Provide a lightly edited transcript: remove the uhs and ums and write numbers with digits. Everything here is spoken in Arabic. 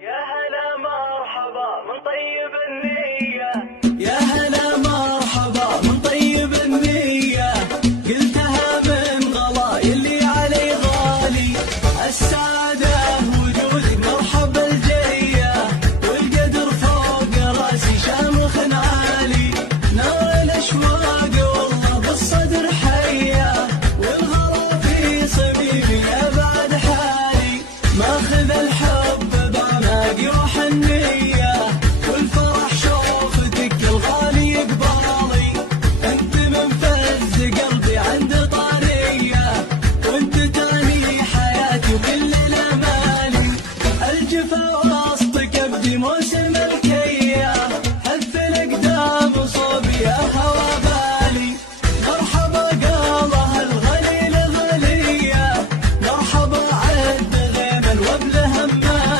يا هلا مرحبا من طيب النية، يا هلا مرحبا من طيب النية، قلتها من غلاي اللي علي غالي. السعادة وجودك مرحبا الجية، والقدر فوق راسي شامخ عالي. نار الاشواق والله بالصدر حية، والغلا في صميمي ابعد حالي. ماخذ الحب بعناقي وحنية، والفرح شوفتك الغالي يقبالي. انت من فز قلبي عند طارية، وانت تاني حياتي وكل الامالي. الجفا وسطك ابدي موسى